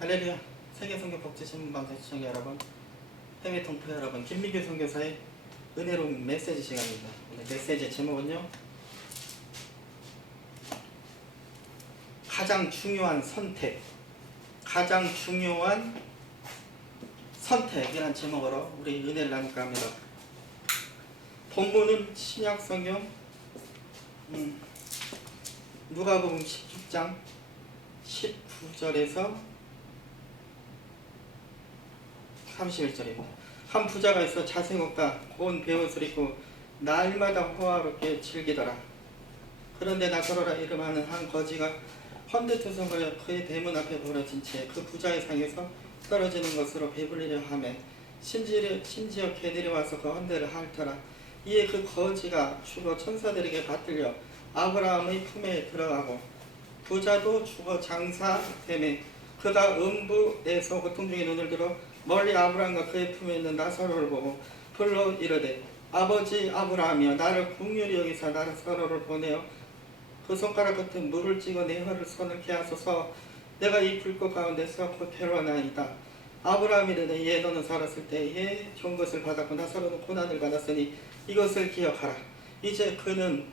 할렐루야. 세계선교 복지신문방송 시청자 여러분, 해외 동포 여러분, 김민규 선교사의 은혜로운 메시지 시간입니다. 오늘 메시지 제목은요, 가장 중요한 선택, 가장 중요한 선택이라는 제목으로 우리 은혜를 나눌까 합니다. 본문은 신약성경 누가복음 16장 19절에서 31절입니다. 한 부자가 있어 자색 옷과 고운 베옷을 입고 날마다 호화롭게 즐기더라. 그런데 나사로라 이름하는 한 거지가 헌데투성거려 그의 대문 앞에 벌어진 채 그 부자의 상에서 떨어지는 것으로 배불리려 하매 심지어 개들이 와서 그 헌데를 핥더라. 이에 그 거지가 죽어 천사들에게 받들려 아브라함의 품에 들어가고 부자도 죽어 장사되매 그가 음부에서 고통 중에 눈을 들어 멀리 아브라함과 그의 품에 있는 나사로를 보고 불러 이르되 아버지 아브라함이여 나를 긍휼히 여기사 나사로를 보내어 그 손가락 끝에 물을 찍어 내 혀를 서늘케 하소서. 내가 이 불꽃 가운데서 곧 괴로워나이다. 아브라함이 이르되 예 너는 살았을 때에 좋은 것을 받았고 나사로는 고난을 받았으니 이것을 기억하라. 이제 그는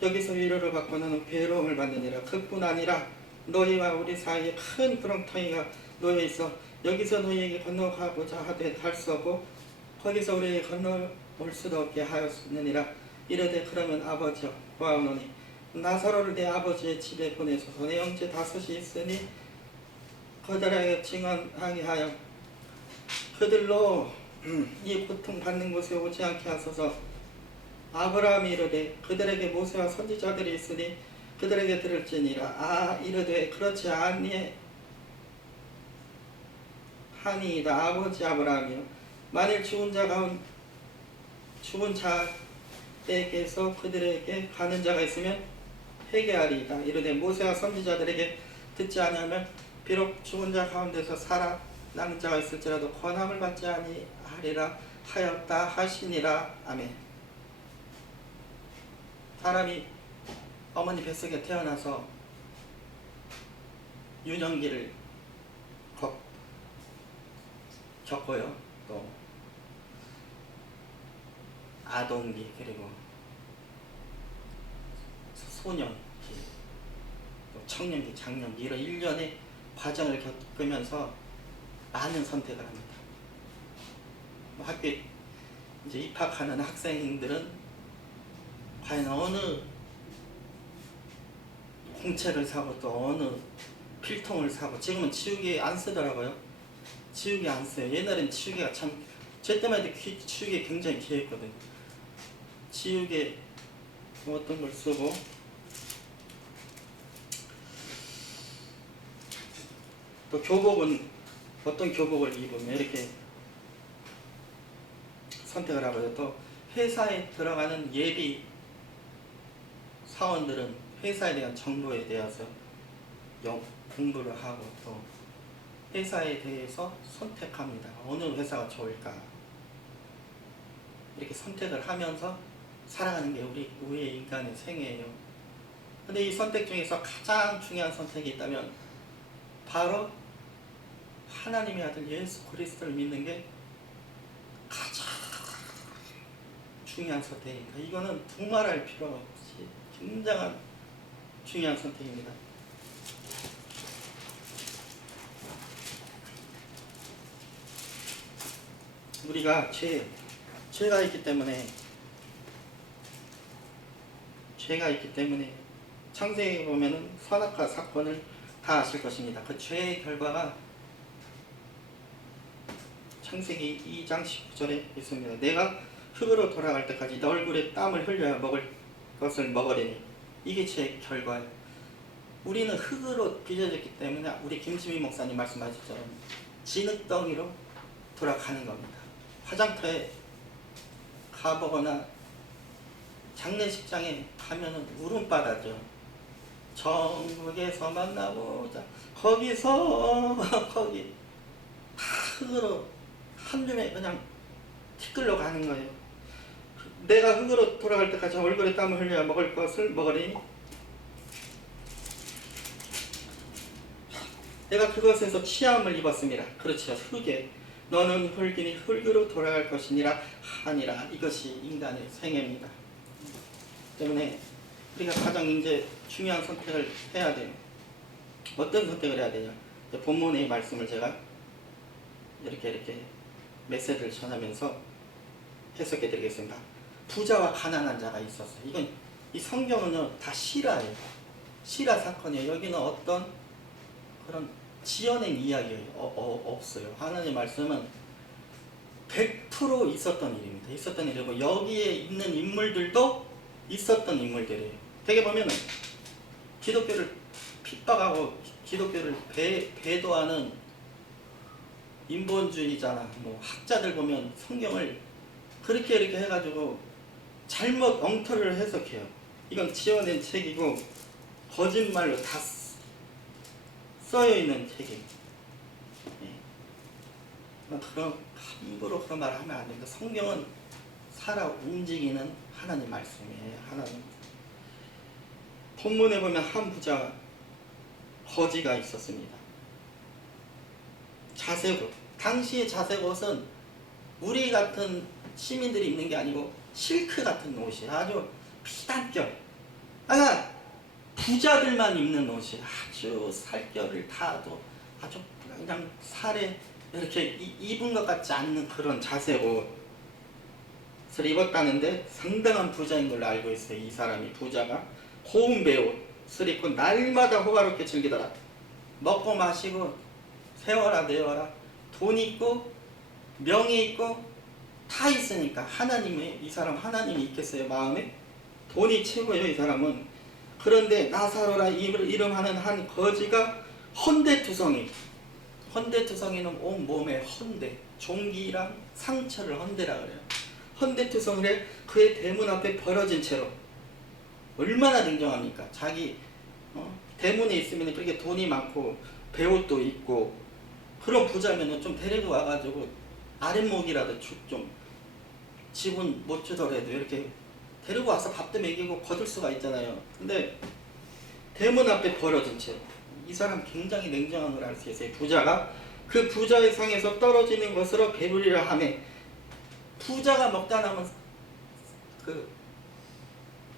여기서 위로를 받고 너는 괴로움을 받느니라. 그뿐 아니라 너희와 우리 사이에 큰 구렁텅이가 놓여 있어 여기서 너희에게 건너가고자 하되 갈 수 없고 거기서 우리에게 건너올 수도 없게 하였느니라. 이르되 그러면 아버지여 구하오노니 나사로를 내 아버지의 집에 보내소서. 내 형제 다섯이 있으니 그들에게 증언하게 하여 그들로 이 고통받는 곳에 오지 않게 하소서. 아브라함이 이르되 그들에게 모세와 선지자들이 있으니 그들에게 들을지니라. 이르되 그렇지 아니하니이다. 아버지 아브라함이여 만일 죽은 자에게서 그들에게 가는 자가 있으면 회개하리이다. 이르되 모세와 선지자들에게 듣지 아니하면 비록 죽은 자 가운데서 살아남은 자가 있을지라도 권함을 받지 아니하리라 하였다 하시니라. 아멘. 사람이 어머니 뱃속에 태어나서 유년기를 겪고요. 또 아동기 그리고 소년기 또 청년기 장년기 이런 일련의 과정을 겪으면서 많은 선택을 합니다. 학교에 이제 입학하는 학생들은 과연 어느 공책을 사고 또 어느 필통을 사고, 지금은 치우기 안 쓰더라고요. 치우기 안 써요. 옛날엔 치우기가 참, 제 때만 해도 치우기 굉장히 귀했거든요. 치우기 어떤 걸 쓰고, 또 교복은 어떤 교복을 입으면 이렇게 선택을 하고요. 또 회사에 들어가는 예비 사원들은 회사에 대한 정보에 대해서 공부를 하고 또 회사에 대해서 선택합니다. 어느 회사가 좋을까? 이렇게 선택을 하면서 살아가는 게 우리의 인간의 생애예요. 근데 이 선택 중에서 가장 중요한 선택이 있다면 바로 하나님의 아들 예수 그리스도를 믿는 게 가장 중요한 선택입니다. 이거는 두말할 필요가 없이 굉장한 중요한 선택입니다. 우리가 죄가 있기 때문에 창세기에 보면은 선악과 사건을 다 아실 것입니다. 그 죄의 결과가 창세기 2장 19절에 있습니다. 내가 흙으로 돌아갈 때까지 너 얼굴에 땀을 흘려야 먹을 것을 먹으리니 이게 죄의 결과예요. 우리는 흙으로 빚어졌기 때문에 우리 김지미 목사님 말씀하셨처럼 진흙덩이로 돌아가는 겁니다. 화장터에 가보거나 장례식장에 가면은 울음바다죠. 전국에서 만나보자. 거기 다 흙으로 한 줌에 그냥 티끌로 가는 거예요. 내가 흙으로 돌아갈 때까지 얼굴에 땀을 흘려야 먹을 것을 먹으리니 내가 그것에서 취함을 입었습니다. 그렇죠. 흙에 너는 흙이니 흙으로 돌아갈 것이니라 하니라. 이것이 인간의 생애입니다. 때문에 우리가 가장 이제 중요한 선택을 해야 돼요. 어떤 선택을 해야 되냐? 본문의 말씀을 제가 이렇게 메시지를 전하면서 해석해 드리겠습니다. 부자와 가난한 자가 있었어요. 이건 이 성경은요 다 실화예요. 실화 사건이에요. 여기는 어떤 그런 지어낸 이야기예요. 없어요. 하나님의 말씀은 100% 있었던 일입니다. 있었던 일이고 여기에 있는 인물들도 있었던 인물들이에요. 되게 보면은 기독교를 핍박하고 기독교를 배도하는 인본주의자나 뭐 학자들 보면 성경을 그렇게 이렇게 해가지고 잘못 엉터리를 해석해요. 이건 지어낸 책이고 거짓말로 다 써여있는 책이에요. 그런 함부로 그런 말을 하면 안 됩니다. 성경은 살아 움직이는 하나님 말씀이에요. 하나님. 본문에 보면 한 부자 거지가 있었습니다. 자색 옷. 당시의 자색 옷은 우리 같은 시민들이 입는 게 아니고 실크 같은 옷이 아주 피단결. 부자들만 입는 옷이 아주 살결을 다도 아주 그냥 살에 이렇게 입은 것 같지 않는 그런 자색 옷을 입었다는데 상당한 부자인 걸로 알고 있어요. 이 사람이 부자가 고운 배옷을 입고 날마다 호화롭게 즐기더라. 먹고 마시고 세워라 내워라 돈 있고 명예 있고 다 있으니까 하나님의 이 사람 하나님이 있겠어요. 마음에 돈이 최고예요. 이 사람은. 그런데 나사로라 이름하는 한 거지가 헌데투성이. 헌데투성이는 온 몸에 헌데 종기랑 상처를 헌데라 그래요. 헌데투성이를 그의 대문 앞에 벌어진 채로. 얼마나 냉정합니까? 자기 대문에 있으면 그렇게 돈이 많고 배옷도 있고 그런 부자면은 좀 데리고 와가지고 아랫목이라도 좀 집은 못 주더라도 이렇게 데리고 와서 밥도 먹이고 거둘 수가 있잖아요. 근데 대문 앞에 벌어진 채로. 이 사람 굉장히 냉정한 걸 알 수 있어요. 부자가 그 부자의 상에서 떨어지는 것으로 배부리라 하며 부자가 먹다 남은 그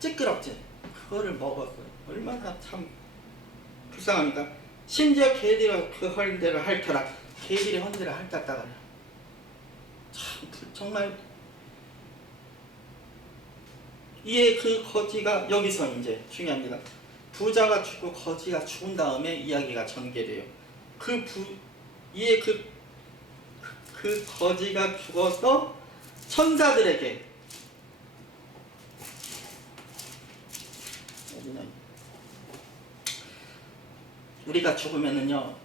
찌끄럽지 그거를 먹었어요. 얼마나 참 불쌍합니까? 심지어 개들이 그 헌대를 핥더라. 개들이 헌대를 핥았다 그래요. 참 정말 이에 그 거지가 여기서 이제 중요합니다. 부자가 죽고 거지가 죽은 다음에 이야기가 전개돼요. 이에 그 거지가 죽어서 천사들에게 우리가 죽으면은요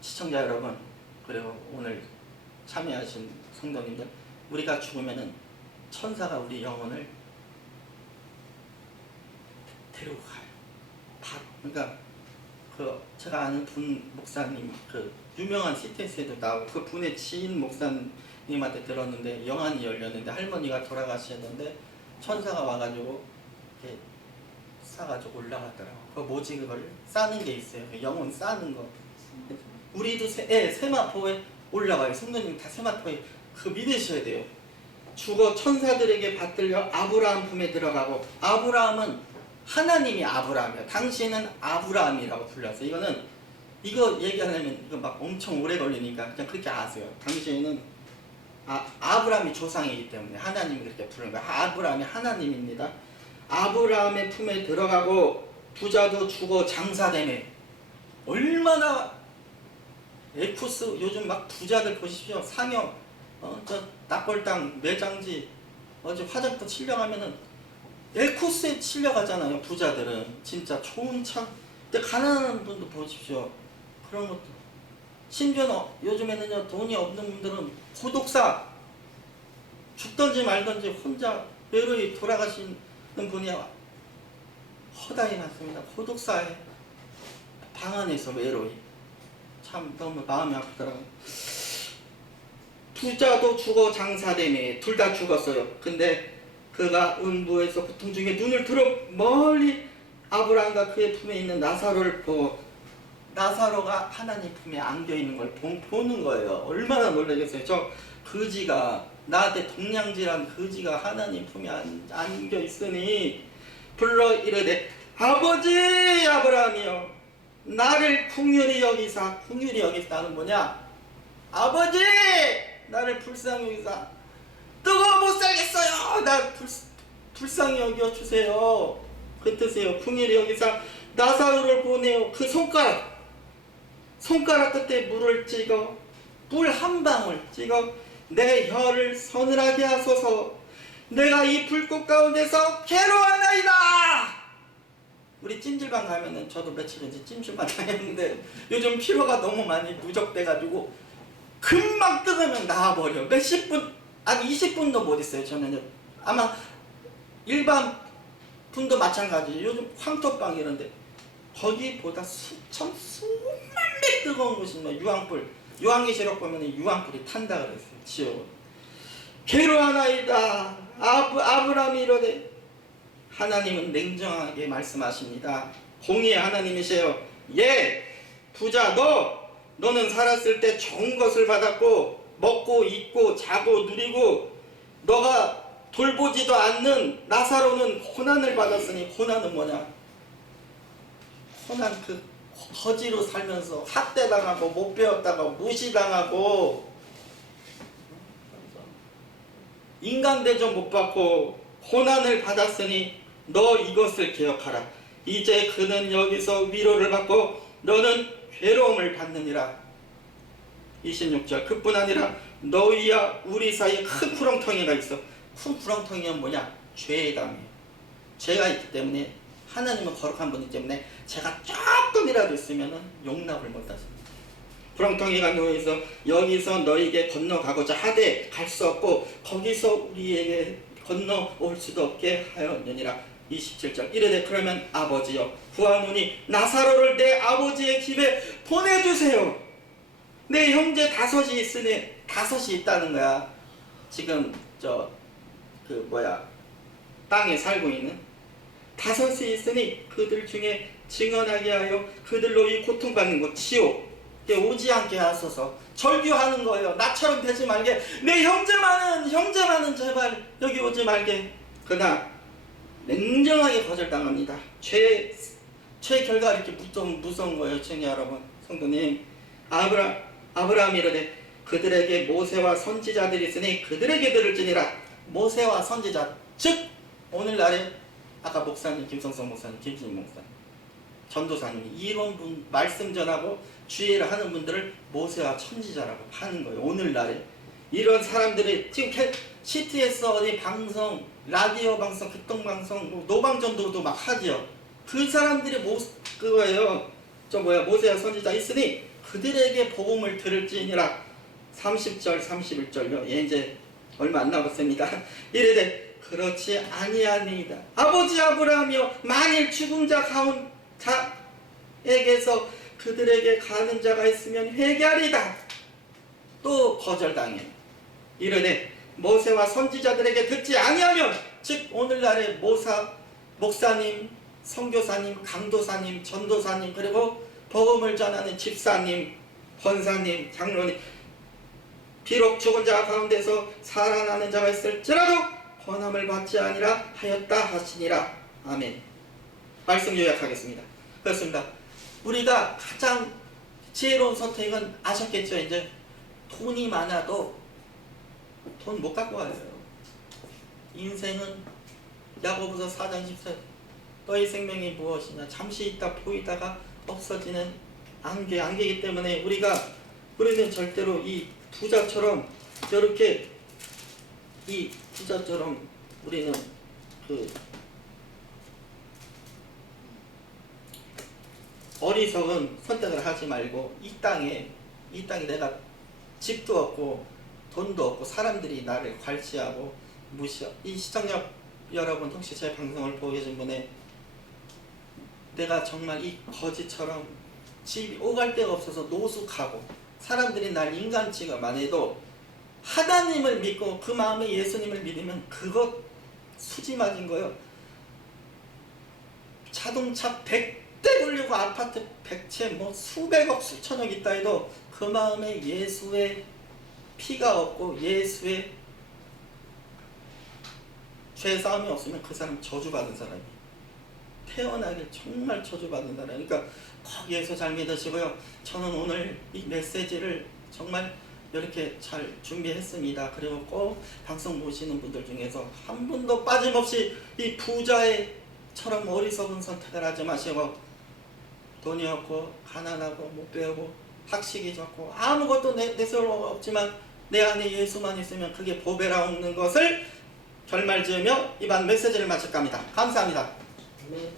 시청자 여러분 그리고 오늘 참여하신 성도님들 우리가 죽으면은 천사가 우리 영혼을 데리고 가요. 그러니까 그 제가 아는 분 목사님 그 유명한 CTS에도 나오고 그 분의 지인 목사님한테 들었는데 영안이 열렸는데 할머니가 돌아가시는데 천사가 와가지고 이렇게 싸가지고 올라갔더라고. 그 뭐지 그걸 싸는 게 있어요. 그 영혼 싸는 거. 우리도 세마포에 올라가요. 성도님 다 세마포에 그 믿으셔야 돼요. 죽어 천사들에게 받들려 아브라함 품에 들어가고 아브라함은 하나님이 아브라함이야. 당시에는 아브라함이라고 불렀어요. 이거 얘기하려면 이거 막 엄청 오래 걸리니까 그냥 그렇게 아세요. 당시에는 아브라함이 조상이기 때문에 하나님이 그렇게 부르는 거야. 아브라함이 하나님입니다. 아브라함의 품에 들어가고 부자도 죽어 장사되네. 얼마나 에쿠스 요즘 막 부자들 보십시오. 상여 저 납골당 매장지 어제 화장터 칠려가면은 에쿠스에 칠려가잖아요. 부자들은 진짜 좋은 차. 근데 가난한 분도 보십시오. 그런 것도 심지어 요즘에는요 돈이 없는 분들은 고독사 죽든지 말든지 혼자 외로이 돌아가시는 분이 허다히 많습니다. 고독사에 방 안에서 외로이 참 너무 마음이 아프더라고요. 부자도 죽어 장사되네. 둘 다 죽었어요. 근데 그가 음부에서 고통 중에 눈을 들어 멀리 아브라함과 그의 품에 있는 나사로를 보고 나사로가 하나님 품에 안겨 있는 걸 보는 거예요. 얼마나 놀라겠어요. 저 거지가, 나한테 동냥질한 거지가 하나님 품에 안겨 있으니 불러 이르되 아버지 아브라함이여 나를 궁휼히 여기사. 궁휼히 여기사는 뭐냐? 아버지 나를 불쌍히 여기사. 뜨거워 못 살겠어요. 나 불쌍히 여겨주세요. 그 뜻이에요. 궁휼히 여기사 나사로를 보내요. 그 손가락 끝에 물을 찍어, 물 한 방울 찍어 내 혀를 서늘하게 하소서. 내가 이 불꽃 가운데서 괴로워하나이다. 우리 찜질방 가면은, 저도 며칠 전에 찜질방 다녔는데 요즘 피로가 너무 많이 누적돼가지고 금방 뜨거면 나와버려. 몇십 분, 아니 20분도 못 있어요. 저는 아마 일반 분도 마찬가지. 요즘 황토방 이런데 거기보다 수만 배 뜨거운 곳이 뭐 유황불, 요한계시록 보면 유황불이 탄다 그랬어요. 지옥. 괴로워하나이다. 아브라함이 이르되, 하나님은 냉정하게 말씀하십니다. 공의의 하나님이세요. 예, 부자 너는 살았을 때 좋은 것을 받았고 먹고 입고 자고 누리고, 너가 돌보지도 않는 나사로는 고난을 받았으니, 고난은 뭐냐? 고난, 그 거지로 살면서 학대당하고 못 배웠다가 무시당하고 인간 대접 못 받고 고난을 받았으니 너 이것을 기억하라. 이제 그는 여기서 위로를 받고 너는 괴로움을 받느니라. 26절. 그뿐 아니라 너희와 우리 사이에 큰 구렁텅이가 있어. 큰 구렁텅이는 뭐냐? 죄담이에요. 죄가 있기 때문에, 하나님은 거룩한 분이기 때문에 죄가 조금이라도 있으면 용납을 못하십니다. 구렁텅이가 놓여있어 여기서 너에게 건너가고자 하되 갈 수 없고 거기서 우리에게 건너올 수도 없게 하였느니라. 27절. 이르되 그러면 아버지여 구하노니 나사로를 내 아버지의 집에 보내주세요. 내 형제 다섯이 있으니, 다섯이 있다는 거야. 지금 땅에 살고 있는 다섯이 있으니 그들 중에 증언하게 하여 그들로 이 고통받는 것 지옥에 오지 않게 하소서. 절규하는 거예요. 나처럼 되지 말게. 내 형제만은 제발 여기 오지 말게. 그러나 냉정하게 거절당합니다. 죄 결과 이렇게 무서운 거예요. 청이 여러분, 성도님. 아브라함이 이르되 그들에게 모세와 선지자들이 있으니 그들에게 들을지니라. 모세와 선지자, 즉 오늘날에 아까 목사님, 김성성 목사님, 김진희 목사님, 전도사님이 이런 분 말씀 전하고 주의를 하는 분들을 모세와 선지자라고 하는 거예요. 오늘날에 이런 사람들이 지금 CTS 어디 방송, 라디오 방송, 극동방송, 노방전도도 막 하지요. 그 사람들이 그거예요. 모세와 선지자 있으니 그들에게 복음을 들을지니라. 30절 31절요. 이제 얼마 안 남았습니다. 이르되 그렇지 아니하니이다. 아버지 아브라함이여 만일 죽은 자 가운 자에게서 그들에게 가는 자가 있으면 회개하리다. 또 거절당해. 이르되 모세와 선지자들에게 듣지 아니하면, 즉 오늘날의 목사님, 선교사님, 강도사님, 전도사님, 그리고 복음을 전하는 집사님, 권사님, 장로님, 비록 죽은 자 가운데서 살아나는 자가 있을지라도 권함을 받지 아니라 하였다 하시니라. 아멘. 말씀 요약하겠습니다. 그렇습니다. 우리가 가장 지혜로운 선택은 아셨겠죠? 이제 돈이 많아도 돈 못 갖고 와요. 인생은 야고보서 4장 14절 너희 생명이 무엇이냐 잠시 있다 보이다가 없어지는 안개이기 때문에 우리는 절대로 이 부자처럼 우리는 어리석은 선택을 하지 말고, 이 땅에 내가 집도 없고 돈도 없고 사람들이 나를 괄시하고 무시하고, 이 시청자 여러분 혹시 제 방송을 보고 계신 분의, 내가 정말 이 거지처럼 집이 오갈 데가 없어서 노숙하고 사람들이 날 인간 취급만 해도 하나님을 믿고 그 마음에 예수님을 믿으면 그것 수지 맞은 거예요. 자동차 100대 떼 굴리고 아파트 100채 뭐 수백억 수천억 있다 해도 그 마음에 예수의 피가 없고 예수의 죄 싸움이 없으면 그 사람 저주받은 사람이 태어나길 정말 저주받은 사람. 그러니까 꼭 예수 잘 믿으시고요. 저는 오늘 이 메시지를 정말 이렇게 잘 준비했습니다. 그리고 꼭 방송 보시는 분들 중에서 한 분도 빠짐없이 이 부자의처럼 어리석은 선택을 하지 마시고, 돈이 없고 가난하고 못 배우고 학식이 적고 아무것도 내세울 없지만 내 안에 예수만 있으면 그게 보배라는 것을 결말지으며 이번 메시지를 마칠까 합니다. 감사합니다. 네.